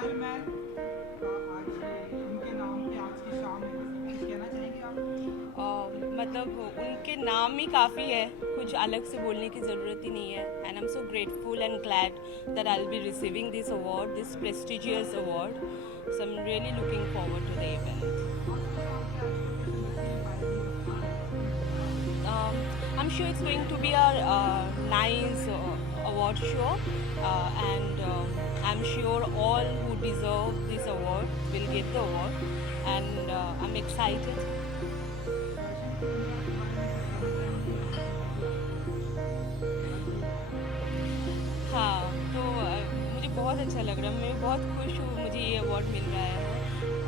Style man का आज उनके नाम पे आज की शाम है, कुछ कहना चाहेंगे आप? मतलब उनके नाम ही काफ़ी है, कुछ अलग से बोलने की ज़रूरत ही नहीं है. And I am so grateful and glad that I will be receiving this award, this prestigious award. So I am really looking forward to the event. आपको शाम पे आज कोई प्रसन्न पाएगी उसकी? I'm sure it's going to be a nice award show, and I'm sure all who deserve this award will get the award, and I'm excited. Fashion की दुनिया के बारे में कुछ कहना चाहेंगे? आपने हाँ, तो मुझे बहुत अच्छा लग रहा है, मैं बहुत खुश हूँ मुझे ये अवार्ड मिल रहा है.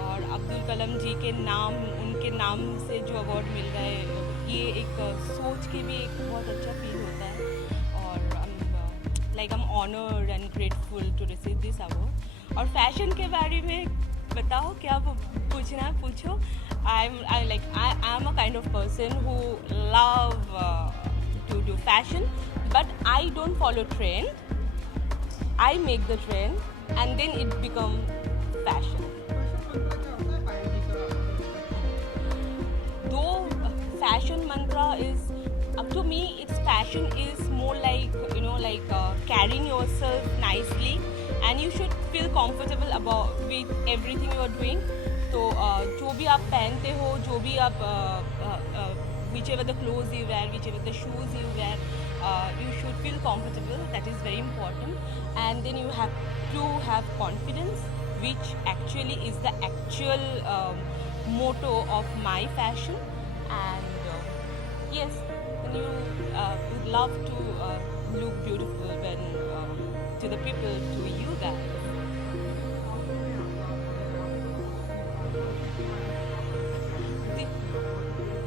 और अब्दुल कलाम जी के नाम, उनके नाम से जो अवार्ड मिल रहा है, ये एक सोच के भी एक बहुत अच्छा फील होता है. और I am honoured and grateful to receive this award. और फैशन के बारे में बताओ, क्या पूछना है पूछो. I am a kind of person who love to do fashion, but I don't follow trend. I make the trend and then it become fashion. Fashion मंत्रा क्या होता है पायल जी का? Though fashion mantra is up to me, its fashion is more like, like carrying yourself nicely, and you should feel comfortable about with everything you are doing. तो जो भी आप पहनते हो, जो भी आप whichever the clothes you wear, whichever the shoes you wear, you should feel comfortable. That is very important. And then you have to have confidence, which actually is the actual motto of my fashion. And yes, and you would love to look beautiful when to the people, to you guys. आंसू में आता आपके जवाब में fashion के बारे में आप The- कैसे अवार्ड मिले?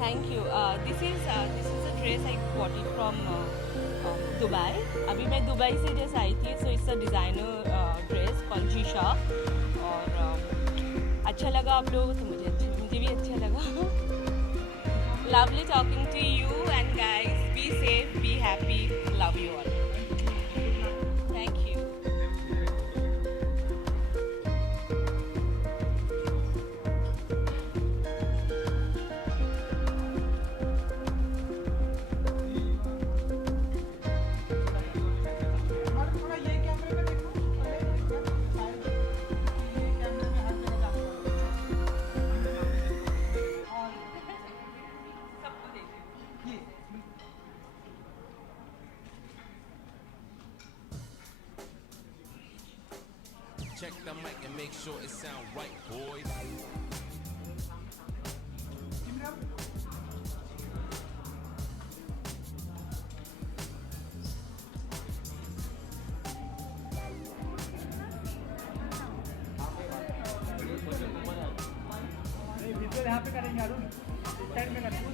Thank you. This is a dress I got it from Dubai. अभी मैं दुबई से जस्ट आई थी, so it's a designer dress called Jisha. और अच्छा लगा आप लोगों को, तो मुझे भी अच्छा लगा. Lovely talking to you, and guys, be safe, be happy, love you all. Thank you. और थोड़ा ये कैमरे में देखो पहले, एकदम पायल जी, क्योंकि ये कैमरे में हर जगह जाने वाला है। और ये Check the mic and make sure it sound right, boys. Simran, visual यहाँ पे करेंगे अरुण, इस साइड में करेंगे.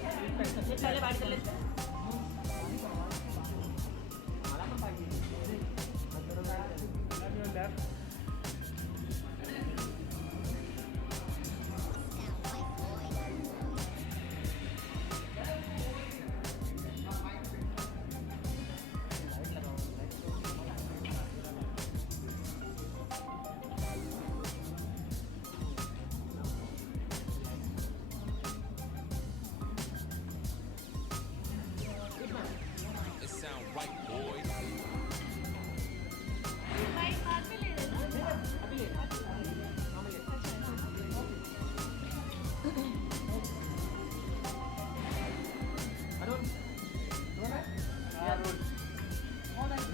It sound right, boys.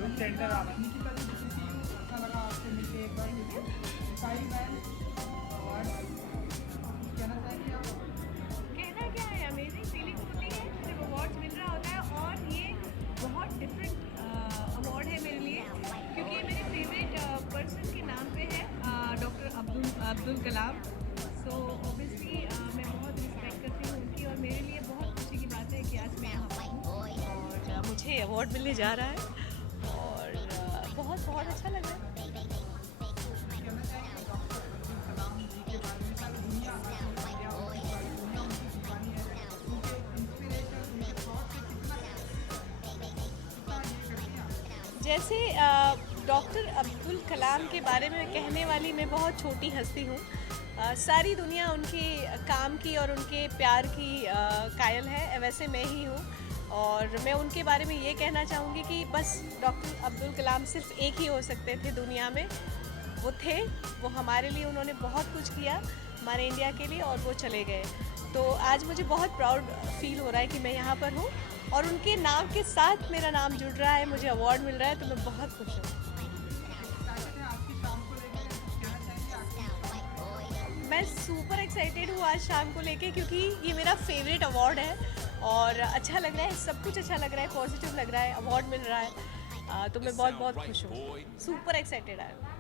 Room centre आना. निकिता जी, अच्छा लगा आपसे मिलके एक बार फिर से. स्टाइल मैन अवार्ड कहना चाहेंगे आप? कहना क्या है, अमेजिंग फीलिंग होती है जब अवार्ड्स मिल रहा होता है. और ये बहुत डिफरेंट अवार्ड है मेरे लिए, क्योंकि ये मेरे फेवरेट पर्सन के नाम पे है, doctor Abdul Kalam. So obviously मैं बहुत रिस्पेक्ट करती हूँ उनकी, और मेरे लिए बहुत खुशी की बात है कि आज मैं यहाँ पर हूँ और मुझे अवार्ड मिलने जा रहा है. और बहुत बहुत अच्छा लग रहा है. कहना चाहेंगे डॉक्टर अब्दुल कलाम जी के बारे में? सारी दुनिया आज इंडिया उनकी, सारी दुनिया उनकी दीवानी है. उनके इंस्पिरेशन, उनके थॉट से कितना ये करती हैं आप? जैसे डॉक्टर अब्दुल कलाम के बारे में कहने वाली मैं बहुत छोटी हस्ती हूँ। सारी दुनिया उनके काम की और उनके प्यार की कायल है, वैसे मैं ही हूँ। और मैं उनके बारे में ये कहना चाहूँगी कि बस डॉक्टर अब्दुल कलाम सिर्फ एक ही हो सकते थे दुनिया में। वो थे, वो हमारे लिए उन्होंने बहुत कुछ किया हमारे इंडिया के लिए, और वो चले गए। तो आज मुझे बहुत प्राउड फील हो रहा है कि मैं यहाँ पर हूँ और उनके नाम के साथ मेरा नाम जुड़ रहा है, मुझे अवार्ड मिल रहा है, तो मैं बहुत खुश हूँ। मैं सुपर एक्साइटेड हूँ आज शाम को लेके, क्योंकि ये मेरा फेवरेट अवार्ड है और अच्छा लग रहा है, सब कुछ अच्छा लग रहा है, पॉजिटिव लग रहा है, अवार्ड मिल रहा है, तो मैं बहुत बहुत खुश हूँ, सुपर एक्साइटेड है।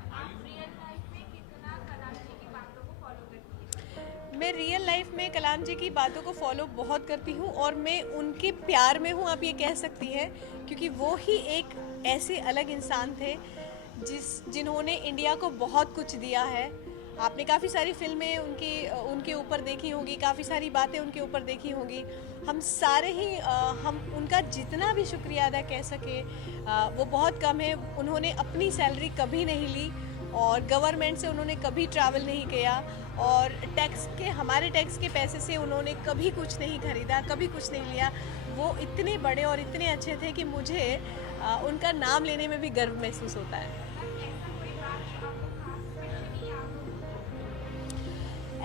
मैं रियल लाइफ में कलाम जी की बातों को फॉलो बहुत करती हूँ और मैं उनके प्यार में हूँ, आप ये कह सकती हैं, क्योंकि वो ही एक ऐसे अलग इंसान थे जिन्होंने इंडिया को बहुत कुछ दिया है। आपने काफ़ी सारी फिल्में उनके ऊपर देखी होंगी, काफ़ी सारी बातें उनके ऊपर देखी होंगी। हम सारे ही हम उनका जितना भी शुक्रिया अदा कह सके वो बहुत कम है। उन्होंने अपनी सैलरी कभी नहीं ली और गवर्नमेंट से उन्होंने कभी ट्रैवल नहीं किया और हमारे टैक्स के पैसे से उन्होंने कभी कुछ नहीं खरीदा, कभी कुछ नहीं लिया। वो इतने बड़े और इतने अच्छे थे कि मुझे उनका नाम लेने में भी गर्व महसूस होता है।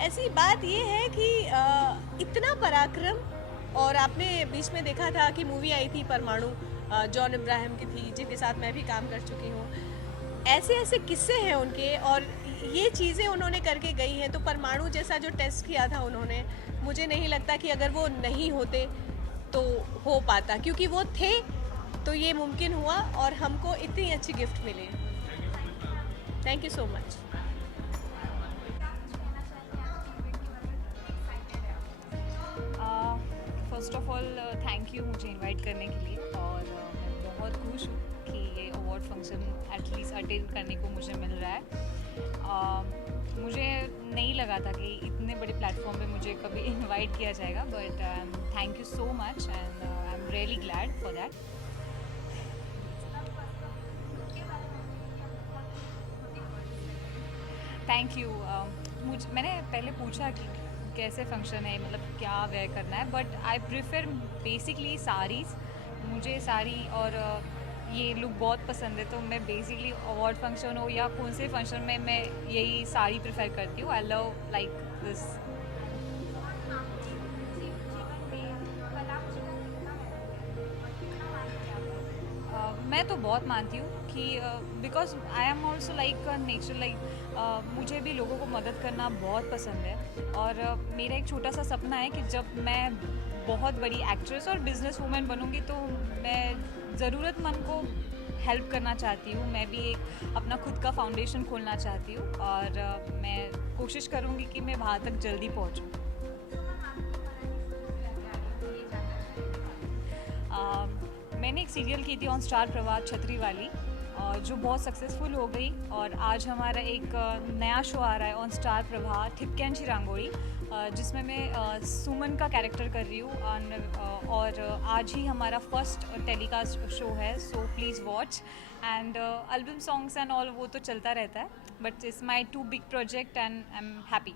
ऐसी बात ये है कि इतना पराक्रम, और आपने बीच में देखा था कि मूवी आई थी परमाणु, जॉन इब्राहिम की थी, जिनके साथ मैं भी काम कर चुकी हूँ। ऐसे ऐसे किस्से हैं उनके और ये चीज़ें उन्होंने करके गई हैं। तो परमाणु जैसा जो टेस्ट किया था उन्होंने, मुझे नहीं लगता कि अगर वो नहीं होते तो हो पाता, क्योंकि वो थे तो ये मुमकिन हुआ और हमको इतनी अच्छी गिफ्ट मिली। Thank you so much. First of all thank you मुझे इनवाइट करने के लिए, और मैं बहुत खुश हूँ कि ये अवार्ड फंक्शन एटलीस्ट अटेंड करने को मुझे मिल रहा है। मुझे नहीं लगा था कि इतने बड़े प्लेटफॉर्म पे मुझे कभी इनवाइट किया जाएगा, but thank you so much and I am really glad for that. Thank you. मैंने पहले पूछा कि कैसे फंक्शन है, मतलब क्या वेयर करना है, but I prefer basically saris. मुझे साड़ी और ये लुक बहुत पसंद है, तो मैं बेसिकली अवार्ड फंक्शन हो या कौन से फंक्शन में मैं यही साड़ी प्रेफर करती हूँ। I love like this. मैं तो बहुत मानती हूँ कि because I am also like nature, like मुझे भी लोगों को मदद करना बहुत पसंद है। और मेरा एक छोटा सा सपना है कि जब मैं बहुत बड़ी एक्ट्रेस और बिजनेस वूमेन बनूँगी तो मैं ज़रूरतमंद को हेल्प करना चाहती हूँ। मैं भी एक अपना खुद का फाउंडेशन खोलना चाहती हूँ और मैं कोशिश करूँगी कि मैं वहाँ तक जल्दी पहुँचूँ। मैंने एक सीरियल की थी ऑन स्टार प्रवाह, छतरी वाली, और जो बहुत सक्सेसफुल हो गई, और आज हमारा एक नया शो आ रहा है ऑन स्टार प्रवाह, ठिपक्यांची रांगोळी, जिसमें मैं सुमन का कैरेक्टर कर रही हूँ। और आज ही हमारा फर्स्ट टेलीकास्ट शो है, so please watch. And album songs and all वो तो चलता रहता है, but it's my 2 big project and I am happy.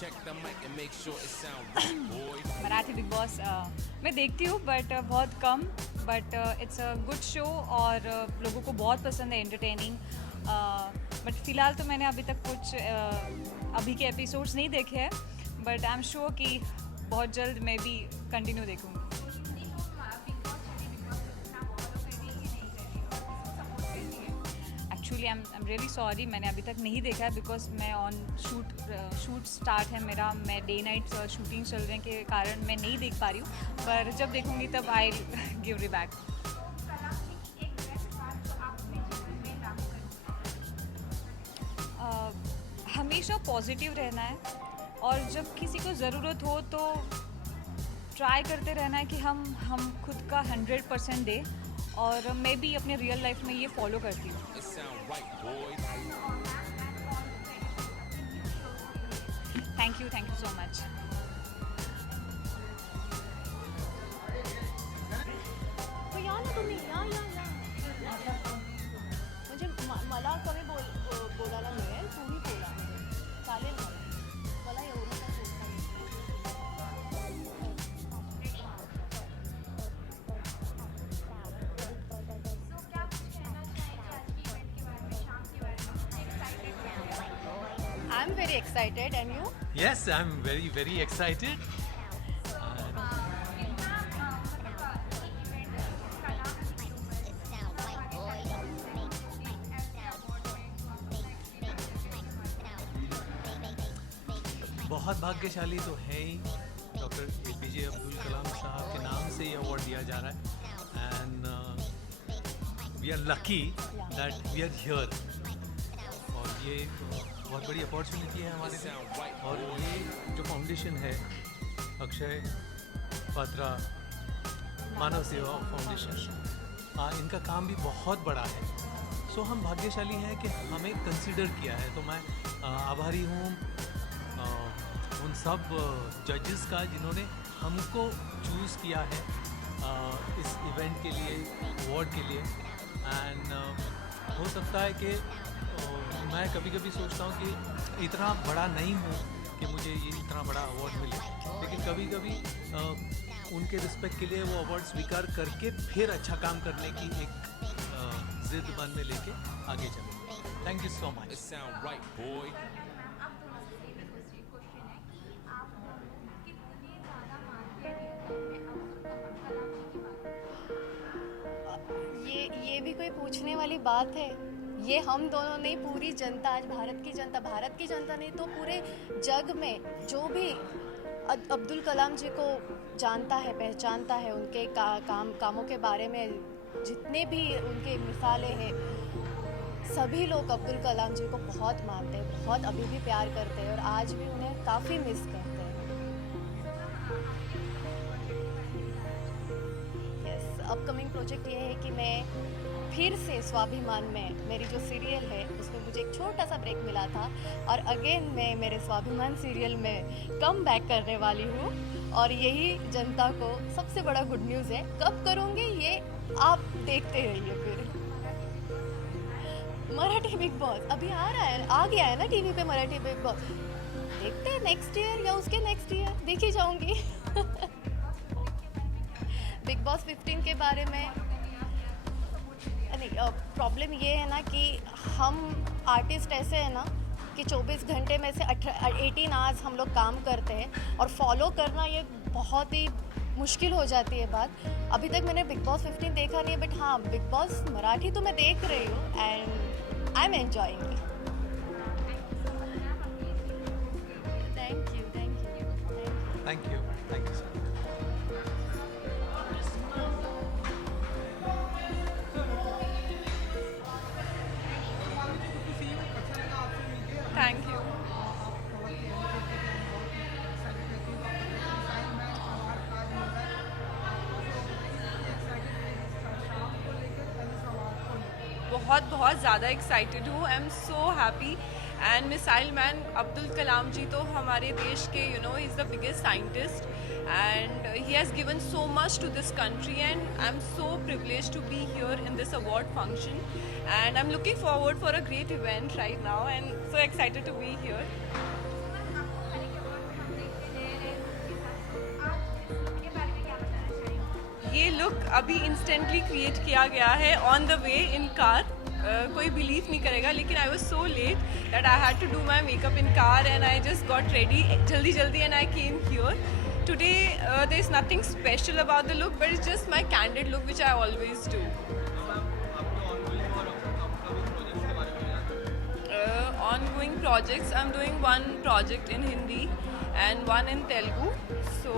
Check the mic and make sure it sound right, boy. Marathi Bigg Boss मैं देखती हूँ but बहुत कम, but it's a good show और लोगों को बहुत पसंद है, एंटरटेनिंग। बट फ़िलहाल तो मैंने अभी तक कुछ अभी के एपिसोड्स नहीं देखे हैं, बट आई एम श्योर कि बहुत जल्द मैं भी कंटिन्यू देखूँगी। Actually I am really sorry, मैंने अभी तक नहीं देखा है बिकॉज मैं ऑन शूट स्टार्ट है मेरा, मैं डे नाइट शूटिंग चल रहे के कारण मैं नहीं देख पा रही हूँ, पर जब देखूँगी तब आई गिव यू बैक। हमेशा पॉजिटिव रहना है और जब किसी को ज़रूरत हो तो ट्राई करते रहना है कि हम खुद का 100% दें, और मैं भी अपने रियल लाइफ में ये फॉलो करती हूँ। It sound right, boy. Thank you so much. तुम्ही या या या म्हणजे मला कमी बोलायला मिळेल, तुम्ही बोला चालेल मला एवढं काय बोलता I am very excited and you? Yes, I'm very, very excited. बहुत भाग्यशाली तो है ही, डॉक्टर APJ अब्दुल कलाम साहब के नाम से ये अवार्ड दिया जा रहा है and we are lucky that we are here और ये बहुत बड़ी अपॉर्चुनिटी है हमारे लिए। और ये जो फाउंडेशन है अक्षय पात्रा मानव सेवा फाउंडेशन, इनका काम भी बहुत बड़ा है। सो हम भाग्यशाली हैं कि हमें कंसिडर किया है, तो मैं आभारी हूँ उन सब जजेस का जिन्होंने हमको चूज़ किया है इस इवेंट के लिए, अवार्ड के लिए। एंड हो सकता है कि मैं कभी कभी सोचता हूँ कि इतना बड़ा नहीं हूँ कि मुझे ये इतना बड़ा अवार्ड मिले, लेकिन कभी कभी उनके रिस्पेक्ट के लिए वो अवार्ड स्वीकार करके फिर अच्छा काम करने की एक जिद मन में लेके आगे चले। Thank you so It much. sound right, boy. ये भी कोई पूछने वाली बात है? ये हम दोनों नहीं, पूरी जनता, आज भारत की जनता नहीं तो पूरे जग में जो भी अब्दुल कलाम जी को जानता है, पहचानता है, उनके कामों के बारे में जितने भी उनके मिसालें हैं, सभी लोग अब्दुल कलाम जी को बहुत मानते हैं, बहुत अभी भी प्यार करते हैं और आज भी उन्हें काफ़ी मिस करते हैं। यस, अपकमिंग प्रोजेक्ट ये है कि मैं फिर से स्वाभिमान में, मेरी जो सीरियल है उसमें मुझे एक छोटा सा ब्रेक मिला था और अगेन मैं मेरे स्वाभिमान सीरियल में कम बैक करने वाली हूँ और यही जनता को सबसे बड़ा गुड न्यूज़ है। कब करूँगी ये आप देखते रहिए। फिर मराठी बिग बॉस अभी आ गया है ना टीवी पे, मराठी बिग बॉस देखते हैं नेक्स्ट ईयर या उसके नेक्स्ट ईयर देखी जाऊँगी। बिग बॉस 15 के बारे में नहीं, प्रॉब्लम ये है ना कि हम आर्टिस्ट ऐसे हैं ना कि 24 घंटे में से 18 आवर्स हम लोग काम करते हैं और फॉलो करना ये बहुत ही मुश्किल हो जाती है बात। अभी तक मैंने बिग बॉस 15 देखा नहीं है, बट हाँ बिग बॉस मराठी तो मैं देख रही हूँ and I am enjoying. Thank you thank you sir. Thank you. बहुत ज़्यादा एक्साइटेड हूँ। I am so happy and missile man Abdul Kalam ji तो हमारे देश के ही is the biggest scientist and he has given so much to this country and I am so privileged to be here in this award function and I am looking forward for a great event right now and so excited to be here. ये look अभी instantly create किया गया है on the way in car. कोई believe नहीं करेगा लेकिन I was so late that I had to do my makeup in car and I just got ready जल्दी and I came here today. There is nothing special about the look but it's just my candid look which I always do. Ongoing projects, I'm doing one project in Hindi and one in Telugu, so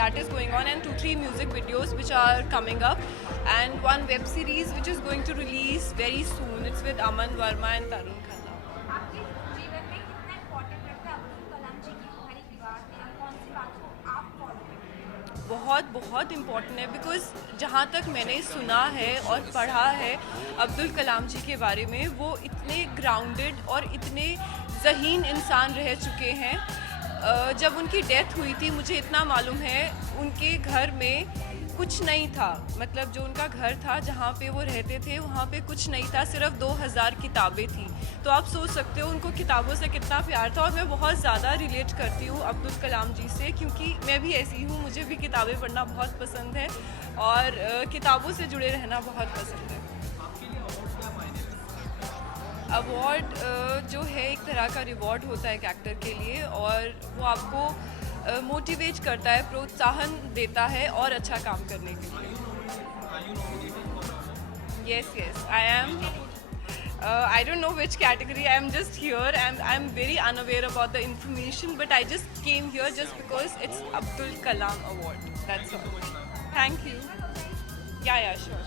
that is going on, and 2-3 music videos which are coming up and one web series which is going to release very soon. It's with Aman Verma and Tarun Khanna. आपके जीवन में कितना important लगता है अब्दुल कलाम जी की हर एक बात में, कौन सी बात को आप फॉलो करते हैं? बहुत इम्पॉर्टेंट है बिकॉज जहाँ तक मैंने सुना है और पढ़ा है अब्दुल कलाम जी के बारे में, वो इतने ग्राउंडेड और इतने ज़हीन इंसान रह चुके हैं। जब उनकी डेथ हुई थी मुझे इतना मालूम है उनके घर में कुछ नहीं था, मतलब जो उनका घर था जहाँ पे वो रहते थे वहाँ पे कुछ नहीं था, सिर्फ 2000 किताबें थी। तो आप सोच सकते हो उनको किताबों से कितना प्यार था। और मैं बहुत ज़्यादा रिलेट करती हूँ अब्दुल कलाम जी से, क्योंकि मैं भी ऐसी हूँ, मुझे भी किताबें पढ़ना बहुत पसंद है और किताबों से जुड़े रहना बहुत पसंद है। अवार्ड जो है एक तरह का रिवॉर्ड होता है एक एक्टर के लिए, और वो आपको मोटिवेट करता है, प्रोत्साहन देता है और अच्छा काम करने के लिए। Yes yes, I am. I don't know which category. I'm just here and I'm very unaware about the information, but I just came here just because it's Abdul Kalam Award. That's all. Thank you. Yeah, sure.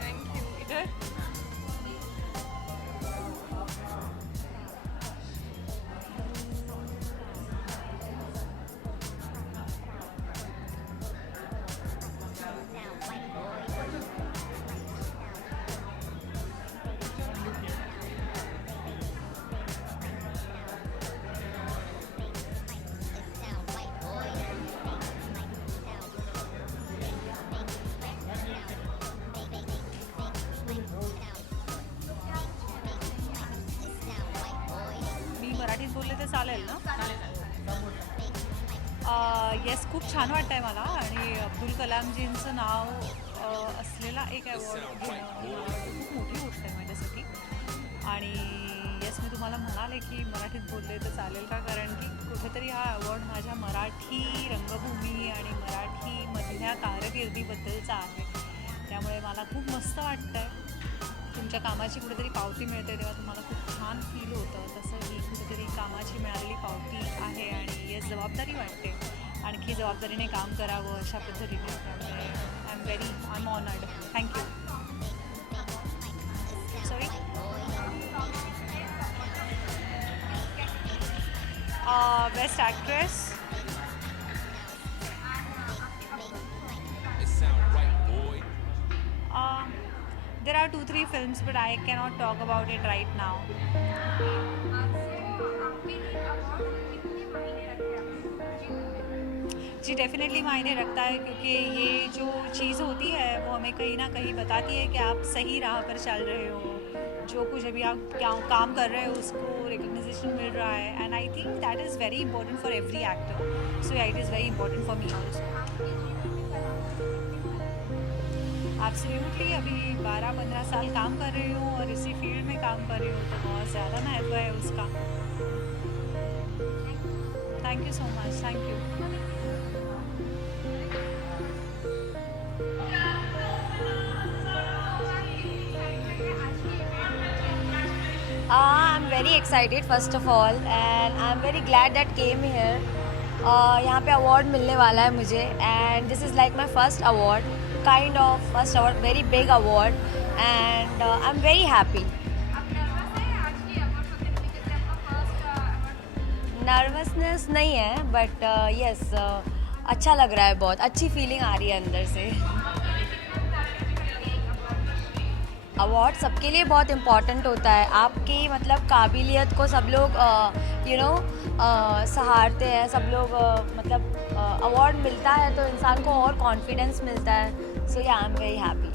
Thank you. Idhar. मी मराठीत बोलले तर चालेल ना? Yes, खूप छान वाटतं आहे मला, आणि अब्दुल कलामजींचं नाव असलेला एक अवॉर्ड घेणं खूप मोठी गोष्ट आहे माझ्यासाठी. आणि येस, मी तुम्हाला म्हणाले की मराठीत बोलले तर चालेल का, कारण की कुठेतरी हा अवॉर्ड माझ्या मराठी रंगभूमी आणि मराठीमधल्या कारकिर्दीबद्दलचा आहे. त्यामुळे मला खूप मस्त वाटतं आहे. तुमच्या कामाची कुठेतरी पावती मिळते तेव्हा तुम्हाला खूप छान फील होतं. तसं ही कुठेतरी कामाची मिळालेली पावती आहे, आणि येस, जबाबदारी वाटते, आणखी जबाबदारीने काम करावं अशा पद्धतीने. त्यामुळे I am honoured. Thank you. Sorry, best actress. It sound right, boy. There are 2-3 films, but I cannot talk about it right now. जी, डेफिनेटली मायने रखता है, क्योंकि ये जो चीज़ होती है वो हमें कहीं ना कहीं बताती है कि आप सही राह पर चल रहे हो, जो कुछ अभी आप क्या काम कर रहे हो उसको रिकग्निशन मिल रहा है. And I think that is very important for every actor. So it is very important for me also. Absolutely, अभी 12-15 साल काम कर रही हूँ और इसी फील्ड में काम कर रही हूँ, तो बहुत ज़्यादा महत्व है उसका. Thank you so much. Thank you. I'm very excited first of all, and I'm very glad that came here. यहाँ पे अवार्ड मिलने वाला है मुझे, and this is like my first award, kind of first award, very big award, and I'm very happy. Nervousness नहीं है, but yes, अच्छा लग रहा है, बहुत अच्छी फीलिंग आ रही है अंदर से. अवार्ड सबके लिए बहुत इम्पॉर्टेंट होता है. आपकी मतलब काबिलियत को सब लोग सहारते हैं, सब लोग मतलब अवार्ड मिलता है तो इंसान को और कॉन्फिडेंस मिलता है. सो yeah, I am very happy.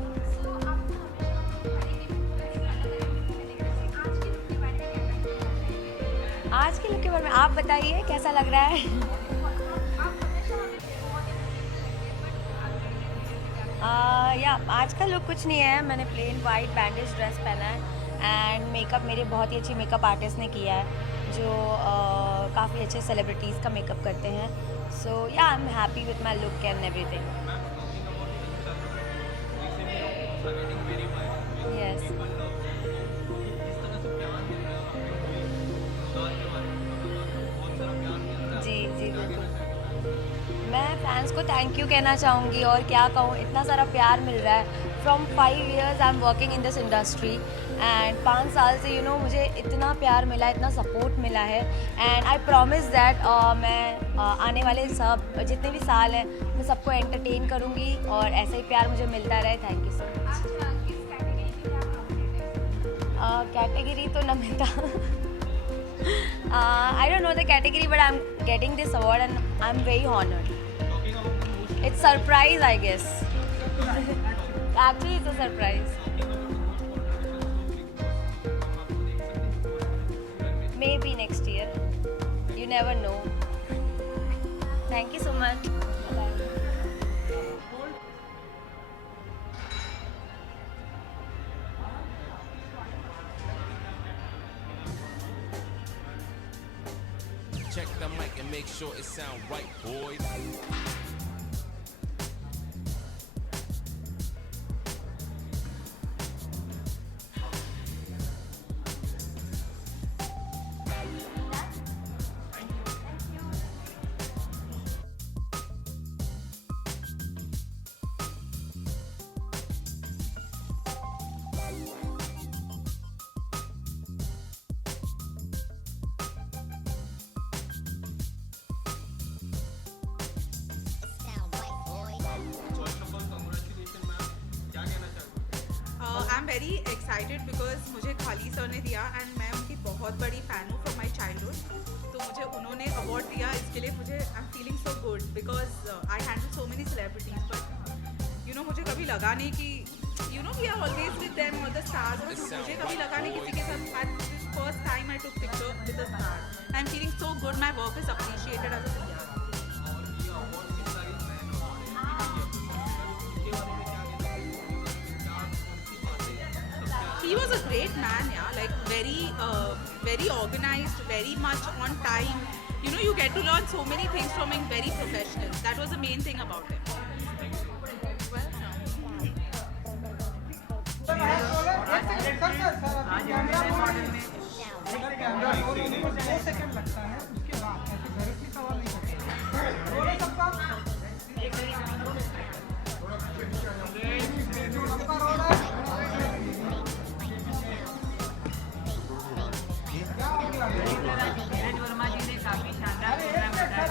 आज के लुक के बारे में आप बताइए, कैसा लग रहा है? या आज का लुक कुछ नहीं है, मैंने प्लेन वाइट बैंडेज ड्रेस पहना है, एंड मेकअप मेरे बहुत ही अच्छी मेकअप आर्टिस्ट ने किया है, जो काफ़ी अच्छे सेलिब्रिटीज़ का मेकअप करते हैं. So yeah, I am happy with my look and everything. Yes. जी जी, बिल्कुल. मैं फैंस को थैंक यू कहना चाहूँगी, और क्या कहूँ, इतना सारा प्यार मिल रहा है from 5 years I am working in this industry and 5 साल से मुझे इतना प्यार मिला, इतना सपोर्ट मिला है एंड आई प्रॉमिस दैट मैं आने वाले सब जितने भी साल हैं मैं सबको एंटरटेन करूँगी और ऐसा ही प्यार मुझे मिलता रहे. Thank you so much. Category तो Namita. I don't know the category, but I'm getting this award and I'm very honored. It's surprise, I guess. Actually, it's a surprise. Maybe next year. You never know. Thank you so much. Bye. Check the mic and make sure it sound right, boys. I am very excited because मुझे खाली sir ने दिया and मैं उनकी बहुत बड़ी fan हूँ from my childhood. तो मुझे उन्होंने अवार्ड दिया, इसके लिए मुझे I am feeling so good because I handle so many celebrities but मुझे कभी लगा नहीं कि we are always with them all the stars. मुझे कभी लगा नहीं किसी के साथ. First time I took picture with the star. I am feeling so good. My work is appreciated as a. He was a great man, yeah. Like very organized, very much on time. You get to learn so many things from him. Very professional. That was the main thing about him. Second लगता है उसके बाद ऐसे directly सवाल नहीं करते. नीरज वर्मा जी ने काफी शानदार प्रोग्राम बताया.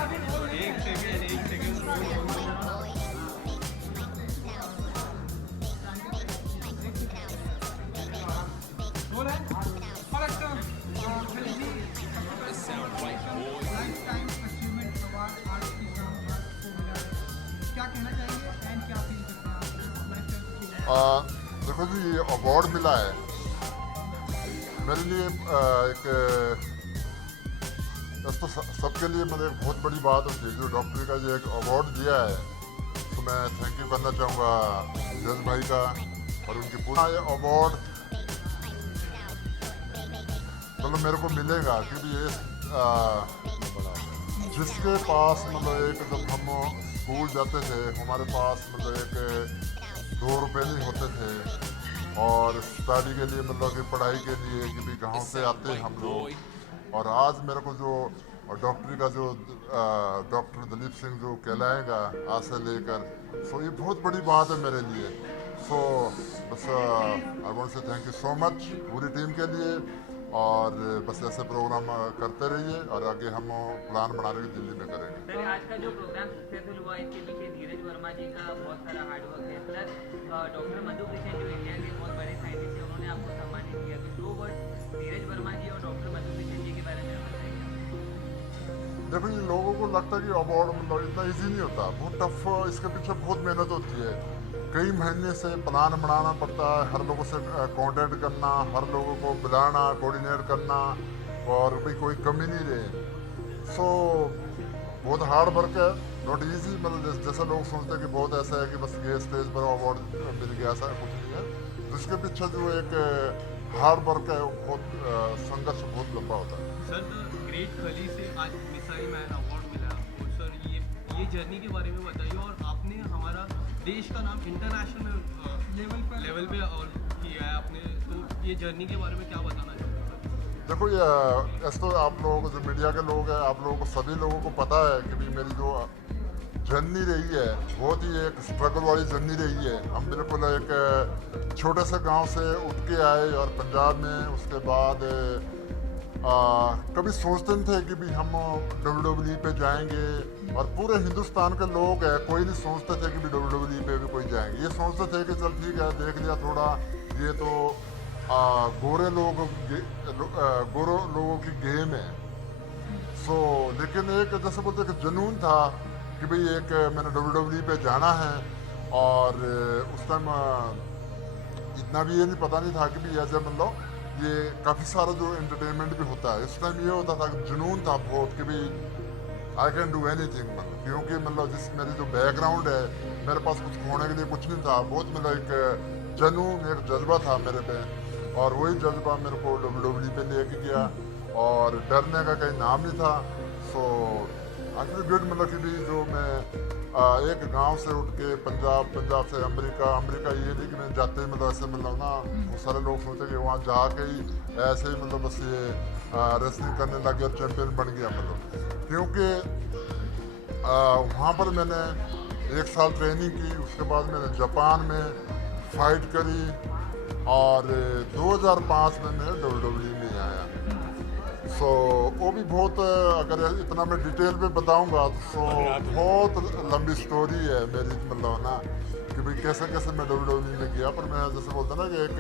It sound right, boys. Lifetime achievement award art की शान को मिला है. क्या कहना चाहेंगे एंड क्या फील करते हैं आप? देखो जी, ये अवार्ड मिला है मेरे लिए एक तो सबके लिए मतलब एक बहुत बड़ी बात होती है. जो डॉक्टरी का ये एक अवार्ड दिया है तो मैं थैंक यू करना चाहूँगा जज भाई का और उनकी पूरा ये अवार्ड मतलब मेरे को मिलेगा क्योंकि ये जिसके पास मतलब एक जब हम स्कूल जाते थे हमारे पास मतलब एक 2 रुपये नहीं होते थे और स्टडी के लिए मतलब कि पढ़ाई के लिए कि भी गाँव से आते हम लोग. और आज मेरे को जो डॉक्टरी का जो डॉक्टर दलीप सिंह जो कहलाएगा आज से लेकर, सो ये बहुत बड़ी बात है मेरे लिए. सो बस आई want say thank you so much पूरी टीम के लिए और बस ऐसे प्रोग्राम करते रहिए और आगे हम प्लान बना रहे दिल्ली में करेंगे. सर आज का जो प्रोग्राम सक्सेसफुल हुआ इसके पीछे धीरज वर्मा जी का बहुत सारा हार्डवर्क है. प्लस डॉक्टर मधु कृष्ण जो इंडिया के बहुत बड़े साइंटिस्ट हैं उन्होंने आपको सम्मानित किया. तो 2 वर्ड धीरज वर्मा जी और डॉक्टर मधु कृष्ण जी के बारे में बताइए. देखो ये लोगों को लगता है कि अवार्ड मतलब इतना ईजी नहीं होता, बहुत टफ. इसके पीछे बहुत मेहनत होती है. कई महीने से प्लान बनाना पड़ता है, हर लोगों से कांटेक्ट करना, हर लोगों को बुलाना, कोऑर्डिनेट करना और भी कोई कमी नहीं रहे. सो बहुत हार्ड वर्क है, नॉट इजी. मतलब जैसे लोग सोचते हैं कि बहुत ऐसा है कि बस ये स्टेज पर अवार्ड मिल गया, ऐसा कुछ नहीं है. जिसके पीछे जो एक हार्ड वर्क है वो बहुत संघर्ष बहुत लंबा होता है. सर ग्रेट खली से आज मिसाइल मैन अवार्ड मिला और सर ये जर्नी के बारे में बताइए. और आपने हमारा देश का नाम इंटरनेशनल लेवल पे और किया है आपने, तो ये जर्नी के बारे में क्या बताना चाहोगे सर? देखो ये ऐसे तो आप लोग जो मीडिया के लोग हैं आप लोगों को सभी लोगों को पता है कि भी मेरी जो जर्नी रही है, बहुत ही एक स्ट्रगल वाली जर्नी रही है। हम बिल्कुल एक छोटे से गांव से उठ के आए और पंजाब में, उसके बाद कभी सोचते नहीं थे कि भी हम WWE पे जाएंगे, और पूरे हिंदुस्तान के लोग हैं, कोई नहीं सोचते थे कि भी WWE पे भी कोई जाएंगे। ये सोचते थे कि चल ठीक है, देख लिया थोड़ा, ये तो गोरे लोगों की गेम है। सो लेकिन एक जैसे बोलते कि जुनून था कि भाई एक मैंने WWE पे जाना है, और उस टाइम इतना भी ये नहीं पता नहीं था कि भी ऐसे मतलब ये काफ़ी सारा जो एंटरटेनमेंट भी होता है। इस टाइम ये होता था कि जुनून था बहुत कि भाई आई कैन डू एनीथिंग, मतलब क्योंकि मतलब जिस मेरी जो बैकग्राउंड है, मेरे पास कुछ खोने के लिए कुछ नहीं था। बहुत मतलब एक जुनून, एक जज्बा था मेरे पे, और वही जज्बा मेरे को WWE पे लेके गया, और डरने का कहीं नाम नहीं था। सो आई फील गुड, मतलब कि भी जो मैं एक गांव से उठ के पंजाब से अमेरिका ये नहीं कि मैं जाते ही मतलब ऐसे मतलब ना, बहुत सारे लोग सोचते कि वहाँ जाके ही ऐसे ही मतलब बस ये रेसलिंग करने लगे और चैम्पियन बन गया, मतलब क्योंकि वहाँ पर मैंने 1 साल ट्रेनिंग की। उसके बाद मैंने जापान में फाइट करी, और 2005 में मैं WWE में आया। सो वो भी बहुत, अगर इतना मैं डिटेल में बताऊंगा तो बहुत लंबी स्टोरी है मेरी, मतलब ना कि भाई कैसे कैसे मैं WWE में गया। पर मैं जैसे बोलता ना कि एक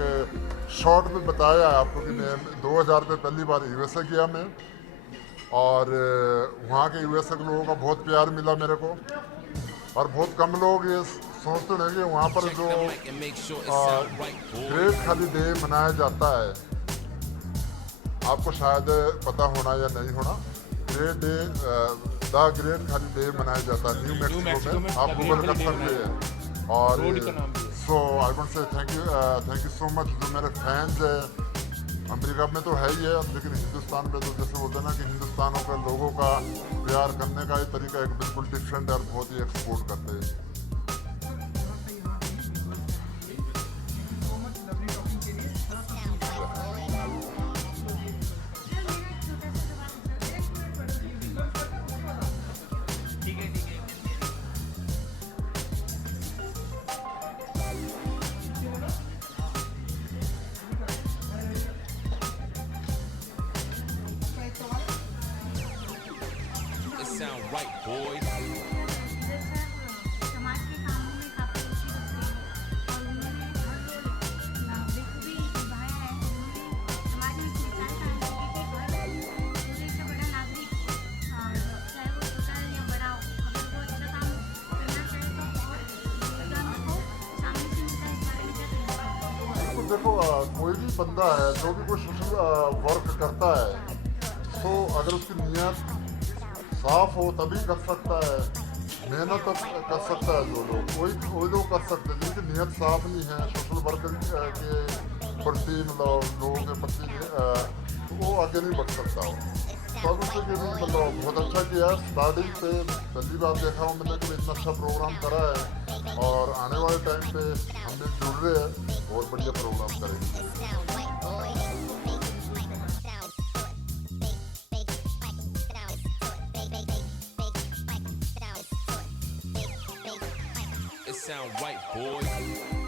शॉर्ट में बताया आपको कि मैं 2000 में पहली बार USA गया मैं, और वहाँ के USA के लोगों का बहुत प्यार मिला मेरे को, और बहुत कम लोग ये सोचते हैं कि वहाँ पर जो ग्रेट खाली डे मनाया जाता है, आपको शायद पता होना या नहीं होना, ग्रेट डे, द ग्रेट खाली डे मनाया जाता है न्यू मैक्सिको में। आप गूगल कर सकते हैं। और so I want say thank you so much. जो मेरे फैंस है अमेरिका में तो है ही है, लेकिन हिंदुस्तान में तो जैसे बोलते हैं ना कि हिंदुस्तानों के लोगों का प्यार करने का ही तरीका एक बिल्कुल डिफरेंट है, और बहुत ही एक्सपोर्ट करते हैं। It sound right, boy. समाज के कामों में काफ़ी रुचि रखते हैं, और उन्होंने हर रोल बखूबी निभाया है। उन्होंने समाज में एक मिसाल कायम की कि हर छोटे से बड़ा नागरिक, चाहे वो छोटा है या बड़ा हो, अगर वो अच्छा काम करना चाहे तो बहुत योगदान को सामने से मिलता है। इस बारे में क्या कहना है? तो देखो, कोई भी बंदा है जो भी कोई सोशल वर्क करता है, तो अगर उसकी नीयत साफ हो तभी कर सकता है, मेहनत कर सकता है। जो लोग वही लोग कर सकते हैं जिनकी नीयत साफ नहीं है सोशल वर्क के प्रति, मतलब लोगों के प्रति, वो आगे नहीं बढ़ सकता हो। तो अब उससे कि मतलब बहुत अच्छा किया। स्टार्टिंग पे पहली बार देखा हूँ मैंने कि इतना अच्छा प्रोग्राम करा है, और आने वाले टाइम पे हम भी जुड़ रहे हैं, बहुत बढ़िया प्रोग्राम करेंगे। It sound right, boy.